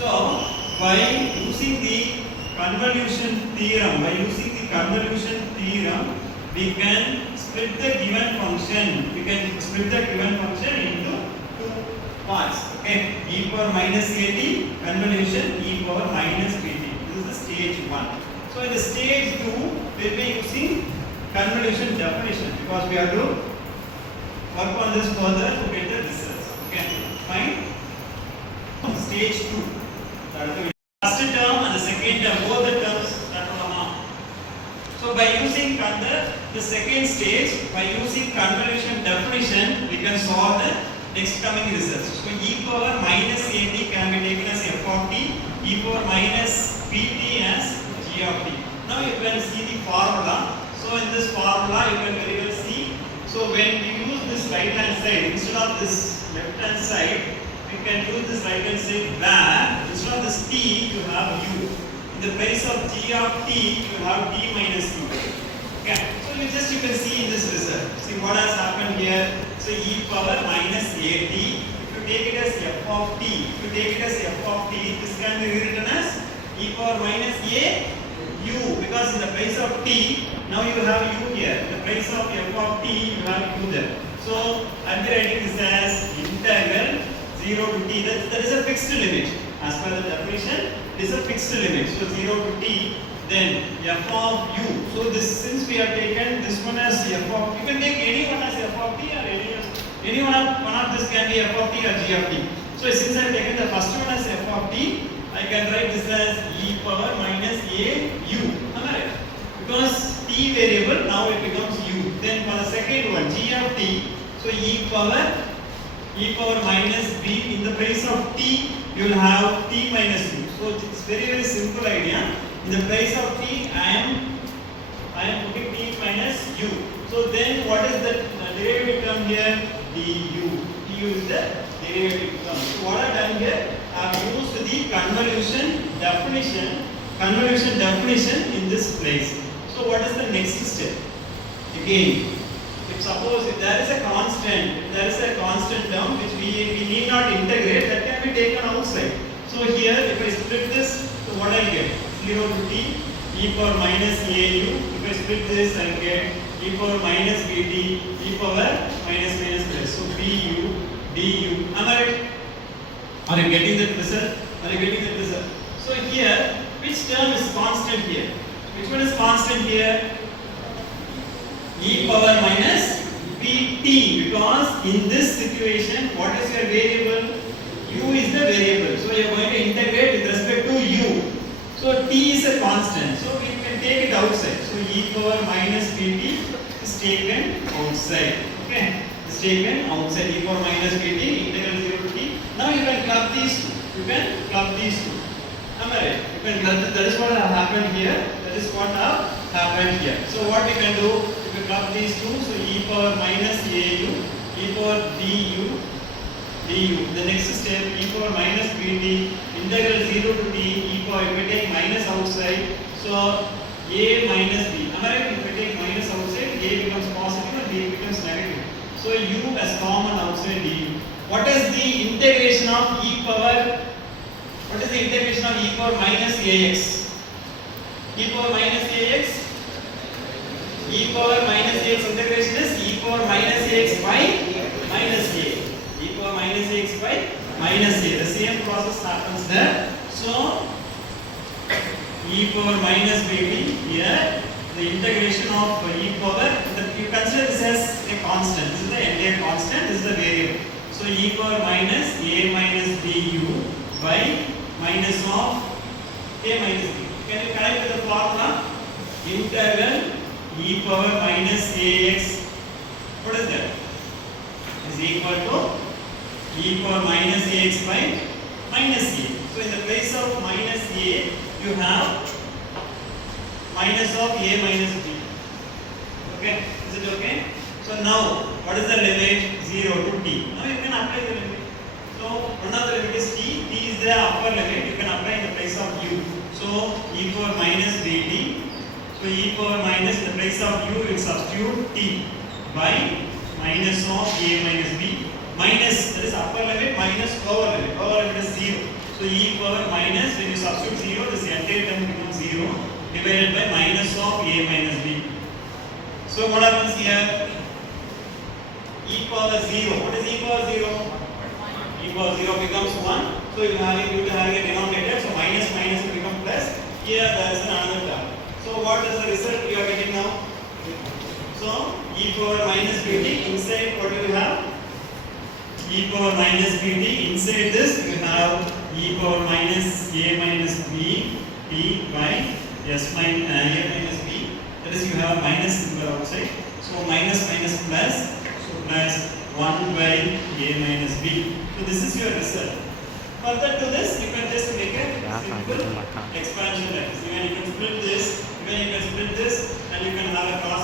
So by using the convolution theorem, we can split the given function. We can split the given function into two parts. Okay, e power minus at convolution e power minus bt. This is the stage 1. So in the stage 2, we will be using convolution definition because we have to work on this further to get the results. Okay, fine. Stage 2. That is the first term and the second term, both the terms that are on. So by using the second stage, by using convolution definition, we can solve the next coming results. So e power minus at can be taken as f of t, e power minus pt as g of t. Now you can see the formula. So in this formula you can very well see. So when we use this right hand side instead of this left hand side, we can use this right hand side where instead of this t you have u. In the place of g of t you have t minus u. Okay. So you can see in this result. See what has happened here. So e power minus at. If you take it as f of t, this can be rewritten as e power minus a u, because in the place of t now you have u here. In the place of f of t you have u there. So I'm writing this as integral 0 to t. That is a fixed limit. As per the definition, it is a fixed limit. So 0 to t, then f of u. So this, since we have taken this one as f of, you can take any one as f of t or any one of this can be f of t or g of t. So since I have taken the first one as f of t, I can write this as e power minus a u. Am I right? Because t variable now it becomes u. Then for the second one, g of t, so e power minus b. In the place of t, you will have t minus u. So it's very simple idea. In the place of t, I am putting t minus u. So then what is the derivative term here? du. du is the derivative term. So what I have done here, I have used the convolution definition in this place. So what is the next step? Again, if there is a constant term which we need not integrate, that can be taken outside. So here if I split this, so what I get? 0 to t e power minus au. If I split this, I get e power minus bt e power minus plus. So bu du. Am I right? Are you getting that result? So here, which term is constant here? Which one is constant here? E power minus pt, because in this situation, what is your variable? U is the variable. So you are going to integrate with respect to u. So t is a constant. So we can take it outside. So e power minus pt is taken outside. Okay. It's taken outside. E power minus pt integral 0 to t. Now you can club these two. Am I right? You can club. That is what have happened here. So what we can do? If you club these two, so e power minus au, e power du. The next step, e power minus pt, integral 0 to t, e power, if we take minus outside, so a minus b. Am I right? If we take minus outside, a becomes positive and b becomes negative. So u as common outside du. What is the integration of e power minus ax? E power minus ax? E power minus ax integration is e power minus ax by minus a. E power minus ax by minus a. The same process happens there. So e power minus bt here, the integration of e power, you consider this as a constant. This is the entire constant, this is the variable. So e power minus a minus du by minus of a minus b. Can you connect with the formula? Integral e power minus ax. What is that? Is equal to e power minus ax by minus a. So in the place of minus a, you have minus of a minus b. Okay? Is it okay? So now, what is the limit? 0 to t. Now you can apply the limit. So one of the limit is t. T is the upper limit. You can apply in the place of u. So e power minus bt. So e power minus, in the place of u, you substitute t by minus of a minus b. Minus, that is upper limit, minus lower limit. Lower limit is 0. So So e power minus, when you substitute 0, this entire term becomes 0 divided by minus of a minus b. So what happens here? E power 0. What is e power 0? E power 0 becomes 1. So you will have a denominator. So minus minus will become plus. Here there is another term. So what is the result you are getting now? So e power minus bt, inside what do you have? E power minus bt, inside this you have e power minus a minus b t by s minus a minus b. That is, you have minus symbol outside. So minus minus plus, so plus 1 by a minus b. So this is your result. Further to this, you can just make a simple expansion like this. Even you can split this, and you can have a cross